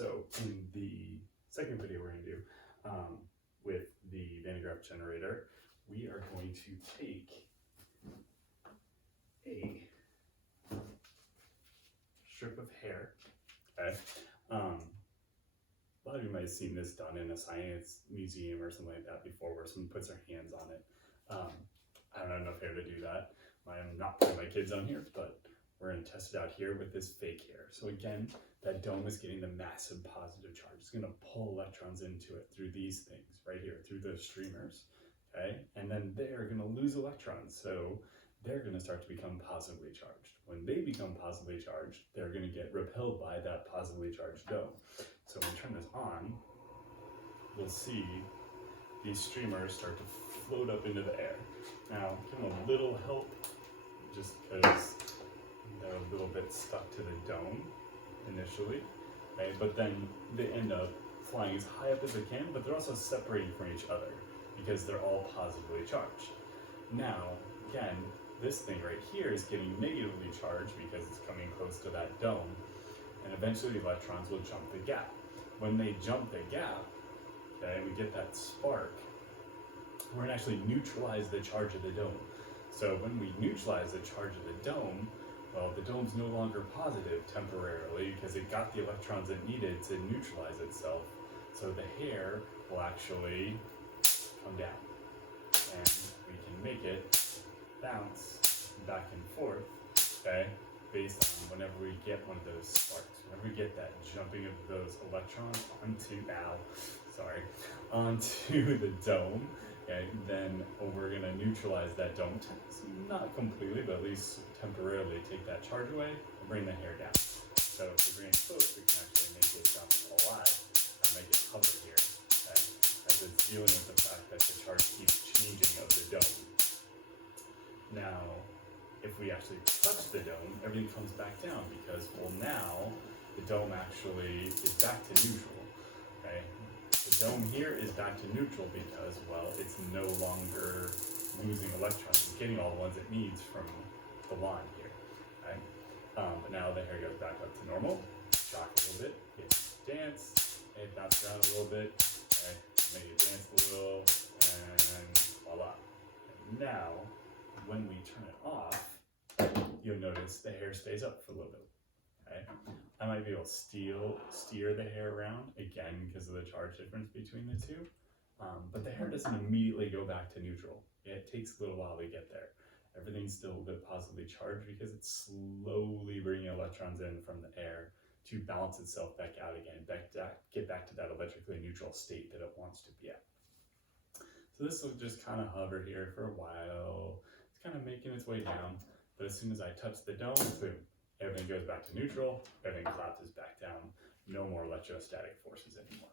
So in the second video we're going to do with the Van de Graaff generator, we are going to take a strip of hair. Okay. A lot of you might have seen this done in a science museum or something like that before, where someone puts their hands on it. I don't have enough hair to do that. I'm not putting my kids on here, but we're going to test it out here with this fake hair. So again, that dome is getting the massive positive charge. It's going to pull electrons into it through these things right here, through those streamers. Okay, and then they're going to lose electrons, so they're going to start to become positively charged. When they become positively charged, they're going to get repelled by that positively charged dome. So when we turn this on, we'll see these streamers start to float up into the air. Now, give them a little help, just because they're a little bit stuck to the dome initially, okay? But then they end up flying as high up as they can, but they're also separating from each other because they're all positively charged. Now, again, this thing right here is getting negatively charged because it's coming close to that dome, and eventually the electrons will jump the gap. When they jump the gap, okay, we get that spark. We're going to actually neutralize the charge of the dome. So when we neutralize the charge of the dome, well, the dome's no longer positive temporarily because it got the electrons it needed to neutralize itself. So the hair will actually come down, and we can make it bounce back and forth, okay, based on whenever we get one of those sparks. Whenever we get that jumping of those electrons onto the dome, okay, then we're going to neutralize that dome. Not completely, but at least temporarily take that charge away and bring the hair down. So if we bring it close, we can actually make it jump a lot and make it hover here, okay, as it's dealing with the fact that the charge keeps changing of the dome. Now, if we actually touch the dome, everything comes back down because, well, now the dome actually is back to neutral, okay? The dome here is back to neutral because, well, it's no longer losing electrons. It's getting all the ones it needs from the line here, okay? But now the hair goes back up to normal, shock a little bit, get dance, and bounce around a little bit, okay? Make it dance a little, and voila. And now, when we turn it off, you'll notice the hair stays up for a little bit, okay? I might be able to steer the hair around, again, because of the charge difference between the two, but the hair doesn't immediately go back to neutral. It takes a little while to get there. Everything's still a bit positively charged because it's slowly bringing electrons in from the air to balance itself back out again, get back to that electrically neutral state that it wants to be at. So this will just kind of hover here for a while. It's kind of making its way down, but as soon as I touch the dome, boom, everything goes back to neutral, everything collapses back down, no more electrostatic forces anymore.